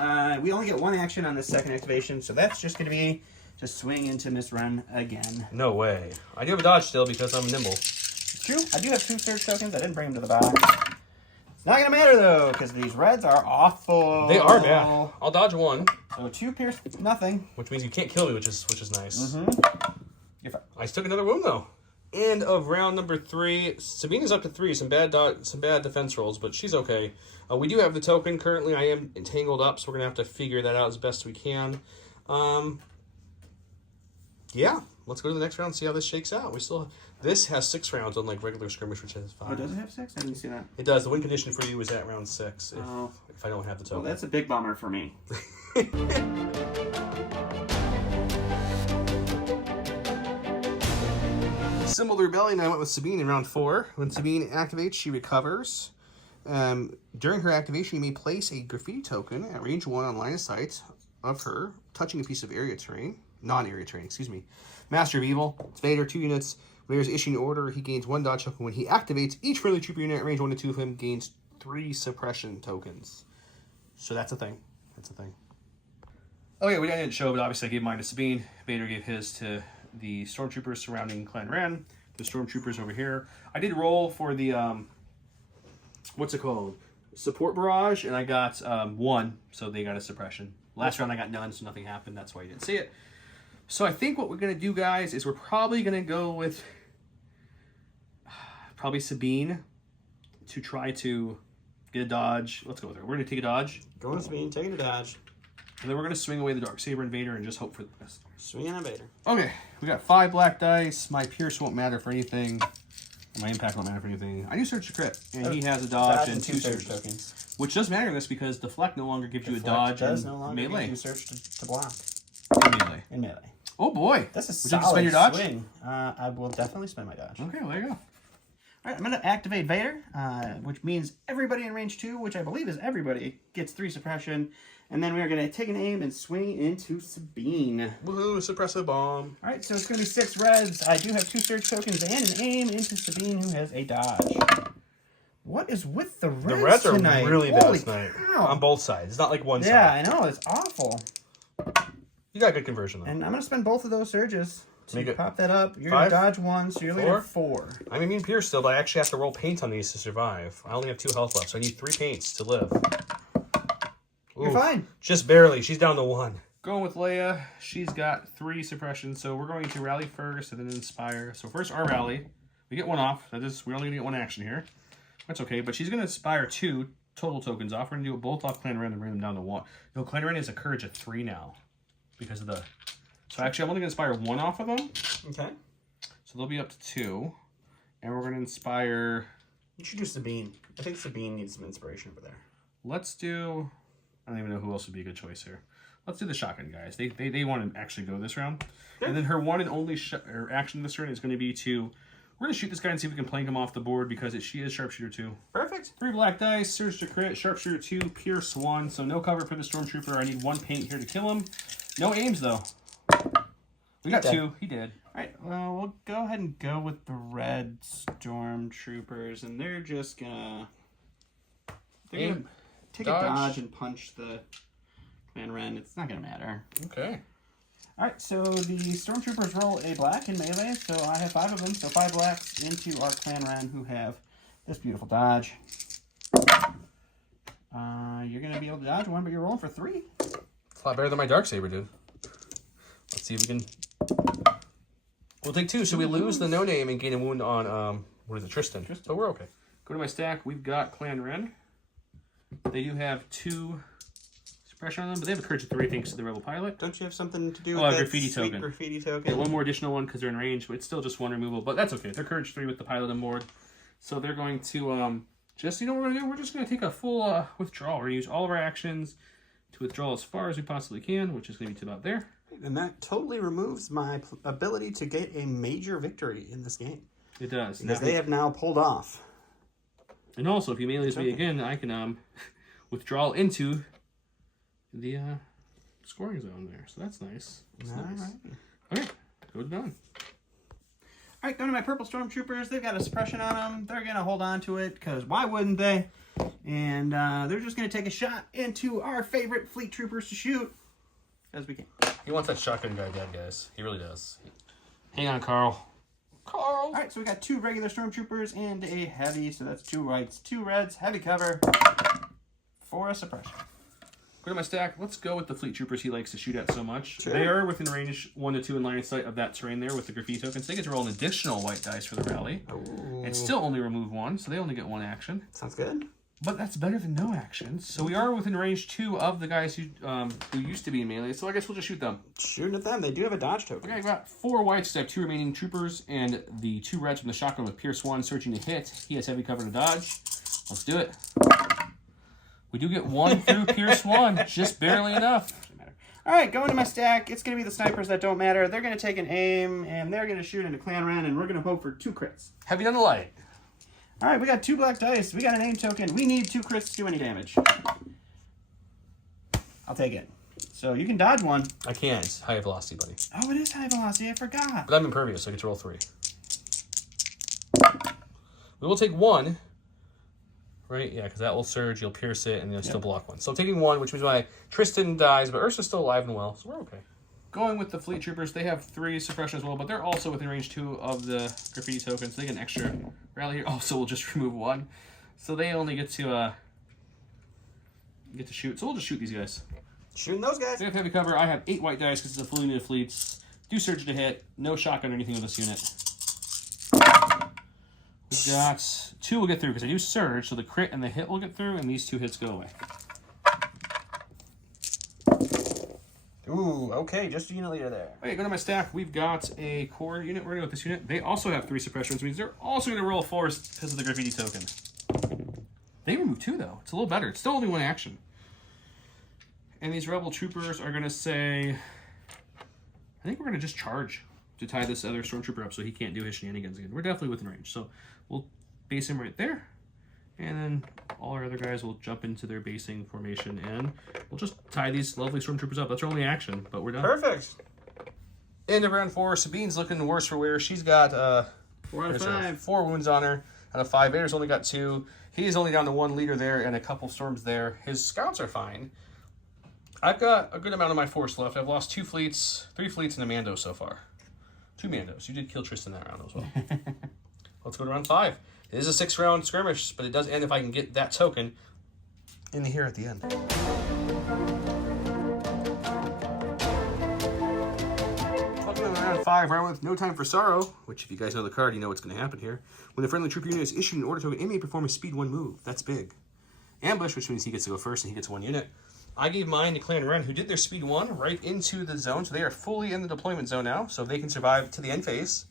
We only get 1 action on this second activation, so that's just going to be to swing into Miss Run again. No way. I do have a dodge still because I'm nimble. It's true. I do have 2 surge tokens. I didn't bring them to the box. It's not going to matter, though, because these reds are awful. They are bad. I'll dodge 1. So 2 pierce, nothing. Which means you can't kill me, which is nice. You're fine. I took another wound, though. End of round number 3. Sabine is up to 3. Some bad defense rolls, but she's okay. We do have the token. Currently, I am entangled up, so we're going to have to figure that out as best we can. Yeah, let's go to the next round and see how this shakes out. This has 6 rounds, unlike regular skirmish, which has 5. Oh, does it have 6? I didn't see that. It does. The win condition for you is at round 6 if I don't have the token. Well, that's a big bummer for me. Similar rebellion, I went with Sabine in round 4. When Sabine activates, she recovers. During her activation, you may place a graffiti token at range 1 on line of sight of her, touching a piece of non-area terrain, excuse me. Master of Evil, it's Vader, 2 units. When Vader's issuing an order, he gains 1 dodge token. When he activates, each friendly trooper unit at range 1 to 2 of him gains 3 suppression tokens. So that's a thing. Okay, we didn't show, but obviously I gave mine to Sabine. Vader gave his to the stormtroopers surrounding Clan Ren. The stormtroopers over here. I did roll for the what's it called? Support barrage, and I got 1, so they got a suppression. Last round I got none, so nothing happened. That's why you didn't see it. So I think what we're gonna do, guys, is we're probably gonna go with probably Sabine to try to get a dodge. Let's go with her. We're gonna take a dodge. Going to Sabine, taking a dodge. And then we're going to swing away the Darksaber and Vader and just hope for the best. Swinging on Vader. Okay, we got 5 black dice. My Pierce won't matter for anything. My Impact won't matter for anything. I do Surge to crit, and he has a dodge and 2 surge tokens. Which does matter in this because Deflect no longer gives you a dodge and no longer melee. Give you Surge to block. In melee. In melee. Oh boy. That's a Would you solid spend your dodge? swing. I will definitely spend my dodge. Okay, well, there you go. All right, I'm going to activate Vader, which means everybody in range 2, which I believe is everybody, gets 3 suppression. And then we are going to take an aim and swing into Sabine. Woohoo, suppressive bomb. All right, so it's going to be 6 reds. I do have 2 surge tokens and an aim into Sabine, who has a dodge. What is with the Reds tonight? The Reds are really bad Holy tonight. cow. On both sides. It's not like one side. Yeah, I know. It's awful. You got good conversion, though. And I'm going to spend both of those surges to Make it pop that up. You're going to 5, dodge 1, so you're looking at 4. I'm immune pierce still, but I actually have to roll paint on these to survive. I only have 2 health left, so I need 3 paints to live. You're fine. Just barely. She's down to 1. Going with Leia, she's got 3 suppression, so we're going to rally first and then inspire. So first our rally, we get 1 off. That is, we're only going to get 1 action here. That's okay, but she's going to inspire 2 total tokens off. We're going to do it both off Clan Ren and bring them down to 1. No, Clan Ren is a courage at 3 now because of the... So actually, I'm only going to inspire 1 off of them. Okay. So they'll be up to 2. And we're going to inspire... You should do Sabine. I think Sabine needs some inspiration over there. Let's do... I don't even know who else would be a good choice here. Let's do the shotgun guys. They want to actually go this round. Yeah. And then her one and only action this turn is going to be to... We're going to shoot this guy and see if we can plank him off the board because she is Sharpshooter 2. Perfect. 3 black dice, Surge to crit, Sharpshooter 2, Pierce 1. So no cover for the Stormtrooper. I need 1 paint here to kill him. No aims, though. We got 2. He did. All right, well, we'll go ahead and go with the red Stormtroopers, and they're just gonna... They're gonna take a dodge and punch the Clan Ren. It's not gonna matter. Okay. All right, so the Stormtroopers roll a black in melee, so I have 5 of them, so 5 blacks into our Clan Ren, who have this beautiful dodge. You're gonna be able to dodge 1, but you're rolling for 3. It's a lot better than my Darksaber did. Let's see if we can... We'll take 2. So we lose the no-name and gain a wound on, what is it, Tristan. So we're okay. Go to my stack. We've got Clan Ren. They do have 2 suppression on them, but they have a courage of 3 thanks to the Rebel Pilot. Don't you have something to do Oh, with a that graffiti sweet token. graffiti token? Get 1 more additional one because they're in range, but it's still just 1 removal. But that's okay. They're courage 3 with the pilot on board. So they're going to, just, you know what we're going to do? We're just going to take a full withdrawal. We're going to use all of our actions to withdraw as far as we possibly can, which is going to be to about there. And that totally removes my ability to get a major victory in this game. It does. Because they have now pulled off. And also, if he melees me again, I can withdraw into the scoring zone there. So that's nice. That's nice. Right. Okay, go to Don. All right, going to my purple Stormtroopers. They've got a suppression on them. They're going to hold on to it, because why wouldn't they? And they're just going to take a shot into our favorite fleet troopers to shoot, as we can. He wants that shotgun guy dead, guys. He really does. Hang on, Carl. All right, so we got 2 regular Stormtroopers and a heavy, so that's 2 whites, 2 reds, heavy cover for a suppression. Go to my stack. Let's go with the fleet troopers he likes to shoot at so much. Sure. They are within range 1 to 2 in line of sight of that terrain there with the graffiti tokens. They get to roll an additional white dice for the rally. Ooh. And still only remove 1, so they only get 1 action. Sounds good. But that's better than no actions. So we are within range 2 of the guys who used to be in melee. So I guess we'll just shoot them. Shooting at them. They do have a dodge token. Okay, I've got 4 whites. I have 2 remaining troopers and the 2 reds from the shotgun with Pierce 1 searching to hit. He has heavy cover to dodge. Let's do it. We do get 1 through Pierce 1. Just barely enough. All right, going to my stack. It's going to be the snipers that don't matter. They're going to take an aim, and they're going to shoot into Clan Ren, and we're going to hope for 2 crits. Heavy on the light. All right, we got 2 black dice. We got an aim token. We need 2 crits to do any damage. I'll take it. So you can dodge 1. I can't. High velocity, buddy. Oh, it is high velocity. I forgot. But I'm impervious, so I get to roll 3. We will take 1. Right? Yeah, because that will surge, you'll pierce it, and you'll still block 1. So I'm taking 1, which means my Tristan dies, but Ursa's still alive and well, so we're okay. Going with the fleet troopers, they have 3 suppression as well, but they're also within range 2 of the graffiti tokens. They get an extra rally here. Also, we'll just remove 1. So they only get to shoot. So we'll just shoot these guys. Shooting those guys. They have heavy cover. I have 8 white dice because it's a full unit of fleets. Do surge to hit. No shotgun or anything with this unit. We've got 2 will get through because I do surge, so the crit and the hit will get through, and these 2 hits go away. Ooh, okay, just a unit leader there. Okay, go to my stack. We've got a core unit. We're going to go with this unit. They also have 3 suppressions, which means they're also going to roll 4s because of the graffiti token. They remove 2, though. It's a little better. It's still only 1 action. And these rebel troopers are going to say... I think we're going to just charge to tie this other stormtrooper up so he can't do his shenanigans again. We're definitely within range. So we'll base him right there. And then all our other guys will jump into their basing formation, and we'll just tie these lovely stormtroopers up. That's our only action, but we're done. Perfect. End of round 4. Sabine's looking worse for wear. She's got 4 out of 5. 4 wounds on her out of 5. Vader's only got 2. He's only down to 1 leader there and a couple storms there. His scouts are fine. I've got a good amount of my force left. I've lost 2 fleets, 3 fleets, and a Mando so far. 2 Mandos. You did kill Tristan that round as well. Let's go to round 5. It is a 6-round skirmish, but it does end if I can get that token in here at the end. Welcome to round 5, round with No Time for Sorrow, which if you guys know the card, you know what's going to happen here. When the friendly troop unit is issued an order token, it may perform a speed 1 move. That's big. Ambush, which means he gets to go first and he gets 1 unit. I gave mine to Clan Ren, who did their speed 1 right into the zone, so they are fully in the deployment zone now. So if they can survive to the end phase,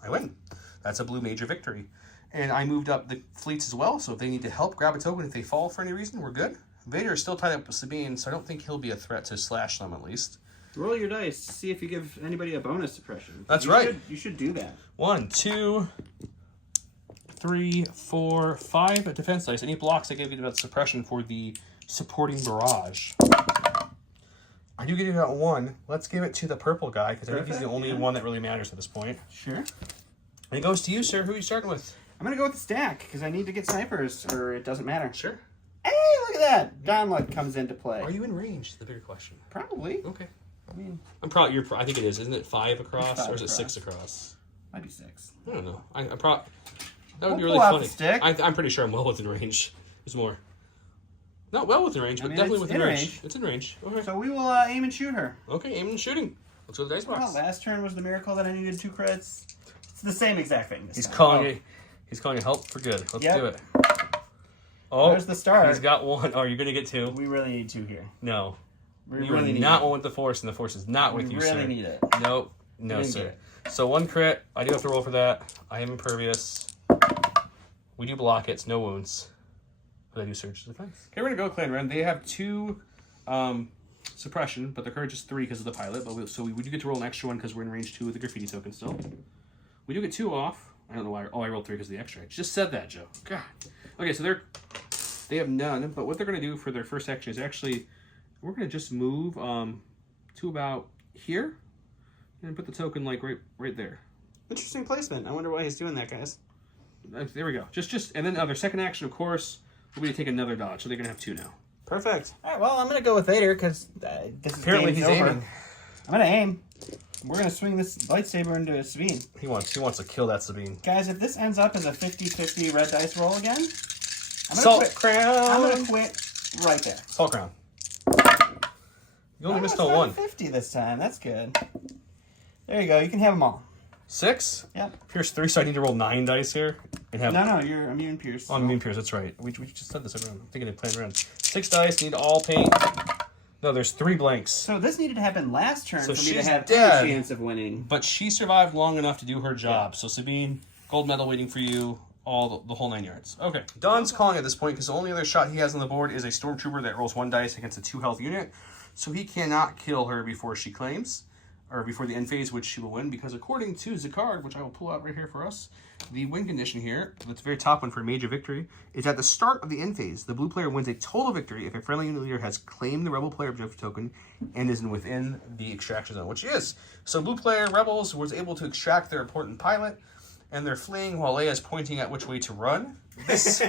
I win. That's a blue major victory. And I moved up the fleets as well, so if they need to help grab a token, if they fall for any reason, we're good. Vader is still tied up with Sabine, so I don't think he'll be a threat to slash them at least. Roll your dice. See if you give anybody a bonus suppression. That's right. You should do that. 1, 2, 3, 4, 5 defense dice. Any blocks I give you about suppression for the supporting barrage. I do get it at 1. Let's give it to the purple guy, because I think he's the only one that really matters at this point. Sure. And it goes to you, sir. Who are you starting with? I'm going to go with the stack, because I need to get snipers, or it doesn't matter. Sure. Hey, look at that! Download comes into play. Are you in range? The bigger question. Probably. Okay. I mean, I think it is. Isn't it 5 across, 5 or is it across. 6 across? might be 6. I don't know. That would be We'll really pull out funny. the stick. I'm pretty sure I'm well within range. There's more. Not well within range, but mean, definitely it's within in range. range. It's in range. Okay. So we will aim and shoot her. Okay, aiming and shooting. Let's go to the dice box. Well, last turn was the miracle that I needed 2 crits. It's the same exact thing. He's calling it help for good. Let's do it. Oh, there's the start. He's got 1. Oh, you're gonna get 2. We really need 2 here. No. We You really are need not it. one with the force, and the force is not with We you, really sir. need it. Nope. No, didn't sir. get So 1 crit. I do have to roll for that. I am impervious. We do block it. It's no wounds. But I do surge defense. Okay, we're gonna go Clan Ren. They have 2 suppression, but the courage is 3 because of the pilot. But so we do get to roll an extra 1 because we're in range 2 with the graffiti token still. We do get 2 off. I don't know why. Oh, I rolled 3 because of the extra. I just said that, Joe. God. Okay, so they have none. But what they're gonna do for their first action is actually we're gonna just move to about here and put the token like right there. Interesting placement. I wonder why he's doing that, guys. There we go. Just and then their second action, of course, will be to take another dodge. So they're gonna have 2 now. Perfect. All right, well, I'm going to go with Vader because this is Apparently game's he's over. aiming. I'm going to aim. We're going to swing this lightsaber into Sabine. He wants to kill that Sabine. Guys, if this ends up as a 50-50 red dice roll again, I'm Salt going to quit. Crown. I'm going to quit right there. Salt Crown. You only missed on on 1. 50 this time. That's good. There you go. You can have them all. 6? Yep. Pierce 3, so I need to roll 9 dice here. And have No, you're immune pierce. Oh, I'm immune Pierce, that's right. We just said this everyone. I'm thinking of playing around. 6 dice, need all paint. No, there's 3 blanks. So this needed to happen last turn So for me to she's have dead. any chance of winning. But she survived long enough to do her job. So Sabine, gold medal waiting for you, all the whole 9 yards. Okay. Don's calling at this point because the only other shot he has on the board is a stormtrooper that rolls 1 dice against a 2 health unit. So he cannot kill her before she claims, or before the end phase, which she will win, because according to the card, which I will pull out right here for us, the win condition here, that's the very top one for a major victory, is at the start of the end phase, the blue player wins a total victory if a friendly unit leader has claimed the rebel player objective token and is within the extraction zone, which she is. So blue player rebels was able to extract their important pilot, and they're fleeing while Leia's pointing at which way to run. This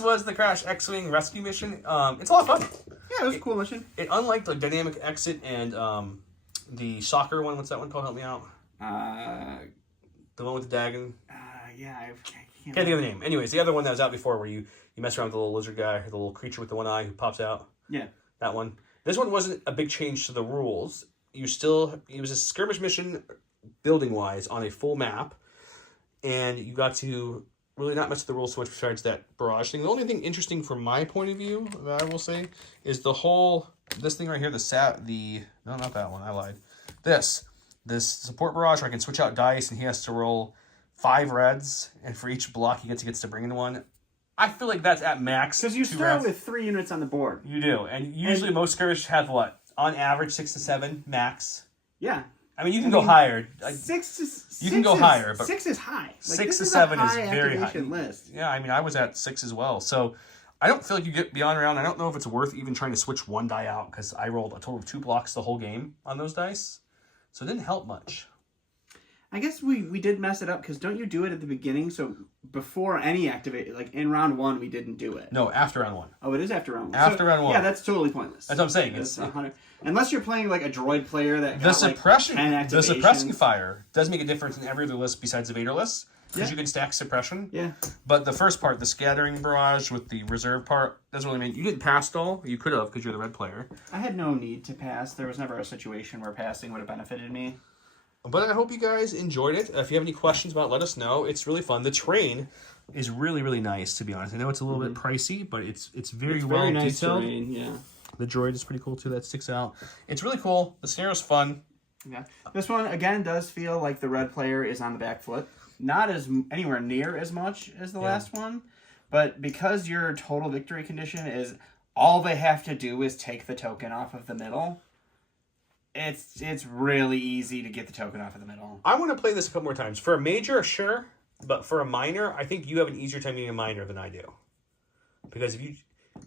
was the Crash X-Wing rescue mission. It's a lot of fun. Yeah, it was a cool mission. It unlike the dynamic exit and the soccer one. What's that one called? Help me out. The one with the Dagon. Yeah, I Can't think of the name. Anyways, the other one that was out before where you mess around with the little lizard guy, or the little creature with the 1 eye who pops out. Yeah. That one. This one wasn't a big change to the rules. It was a skirmish mission building wise on a full map, and you got to really not mess with the rules so much besides that barrage thing. The only thing interesting from my point of view that I will say is this thing right here, no, not that one, I lied. This support barrage where I can switch out dice and he has to roll 5 reds, and for each block he gets to bring in 1. I feel like that's at max. Because you 2 start reds. with 3 units on the board. You do, and usually most skirmishes have what? On average 6 to 7 max. Yeah. I mean, you can go higher. You can go higher, but 6 is high. Like, 6 to is 7 a is very high. activation list. Yeah, I mean, I was at 6 as well. So I don't feel like you get beyond round. I don't know if it's worth even trying to switch one die out because I rolled a total of 2 blocks the whole game on those dice. So it didn't help much. I guess we did mess it up because don't you do it at the beginning? So before any activate, like in round 1, we didn't do it. No, after round 1. Oh, it is after round 1. After round 1. Yeah, that's totally pointless. That's what I'm saying. It's 100. Unless you're playing like a droid player that The got suppression, like 10 the activations. suppressing fire does make a difference in every other list besides the Vader list because Yeah. you can stack suppression. Yeah. But the first part, the scattering barrage with the reserve part, doesn't really mean you didn't pass it all. You could have because you're the red player. I had no need to pass. There was never a situation where passing would have benefited me. But I hope you guys enjoyed it. If you have any questions about it, let us know. It's really fun. The terrain is really, really nice, to be honest. I know it's a little bit pricey, but it's very well nice detailed. terrain, yeah. The droid is pretty cool, too. That sticks out. It's really cool. The scenario's fun. Yeah. This one, again, does feel like the red player is on the back foot. Not as anywhere near as much as the last one, but because your total victory condition is all they have to do is take the token off of the middle, it's really easy to get the token off of the middle. I want to play this a couple more times. For a major, sure. But for a minor, I think you have an easier time getting a minor than I do. Because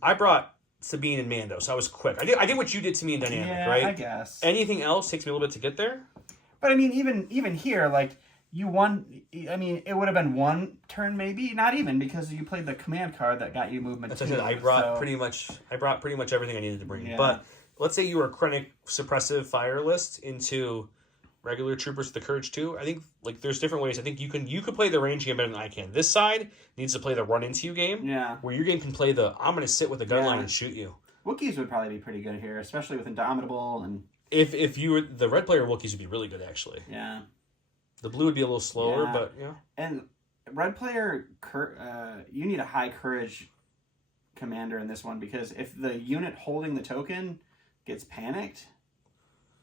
I brought Sabine and Mando, so I was quick. I did what you did to me in Dynamic, right? I guess. Anything else takes me a little bit to get there. But I mean, even here, like you won. I mean, it would have been 1 turn, maybe not even, because you played the command card that got you movement. That's what I said. I brought pretty much everything I needed to bring. Yeah. But let's say you were a Krennic suppressive fire list into regular troopers with the courage too. I think like there's different ways. I think you could play the range game better than I can. This side needs to play the run into you game. Yeah. Where your game can play the I'm gonna sit with the gun Yeah. line and shoot you. Wookiees would probably be pretty good here, especially with Indomitable and If you were the red player, Wookiees would be really good actually. yeah. The blue would be a little slower, Yeah. but yeah. And red player, you need a high courage commander in this one because if the unit holding the token gets panicked,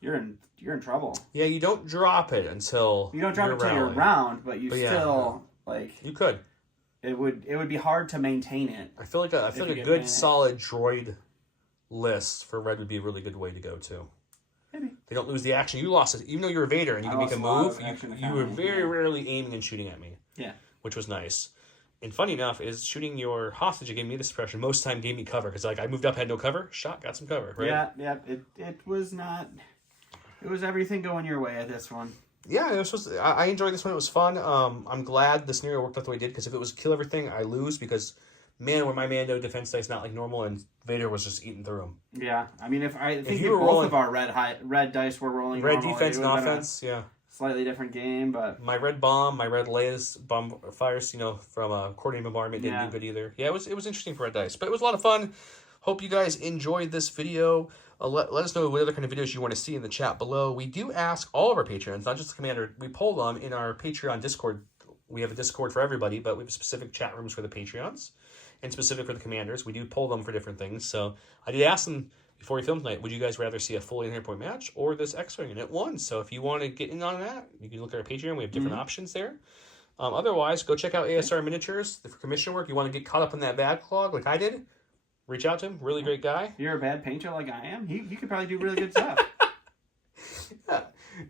you're in trouble. Yeah, you don't drop it until You don't drop it until you're round, but still like you could. it would be hard to maintain it. I feel like a you good get panicked. solid droid list for red would be a really good way to go too. Maybe. They don't lose the action. You lost it, even though you're a Vader and you I can make a lost a lot move. of action You were economy, very yeah. rarely aiming and shooting at me. Yeah. Which was nice. And funny enough, is shooting your hostage that gave me the suppression most of the time gave me cover because like I moved up, had no cover, shot, got some cover. Right? Yeah. It was not. It was everything going your way at this one. Yeah, it was supposed to, I enjoyed this one. It was fun. I'm glad the scenario worked out the way it did because if it was kill everything, I lose because man, were my Mando defense dice not like normal and Vader was just eating through them. Yeah, I mean, if you if were both rolling- of our red dice were rolling Red normally, defense it and would've been a offense, yeah. slightly different game, but My red bomb, my red Leia's bomb fires, from coordinated bombardment didn't Yeah. do good either. Yeah, it was interesting for red dice, but it was a lot of fun. Hope you guys enjoyed this video. Let us know what other kind of videos you want to see in the chat below. We do ask all of our Patreons, not just the commander. We poll them in our Patreon Discord. We have a Discord for everybody, but we have specific chat rooms for the Patreons and specific for the commanders. We do poll them for different things. So I did ask them before we filmed tonight, would you guys rather see a full 800-point match or this X-Wing? And it won. So if you want to get in on that, you can look at our Patreon. We have different options there. Otherwise, go check out ASR Miniatures for commission work. You want to get caught up in that backlog like I did? Reach out to him. Really great guy. if you're a bad painter like I am, he could probably do really good stuff.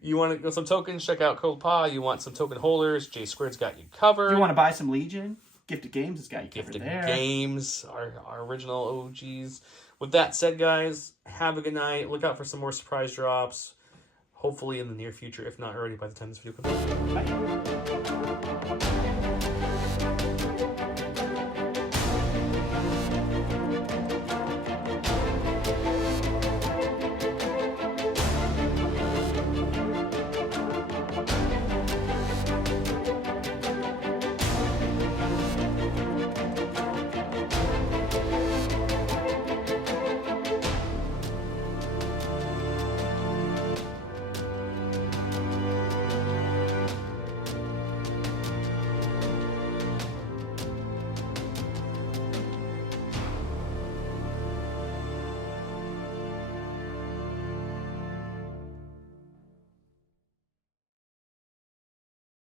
You want to get some tokens? Check out Cold Paw. You want some token holders? J Squared's got you covered. If you want to buy some Legion, Gifted Games has got you covered Gifted there. Games, our original OGs. With that said, guys, have a good night. Look out for some more surprise drops. Hopefully in the near future, if not already by the time this video comes out. Bye.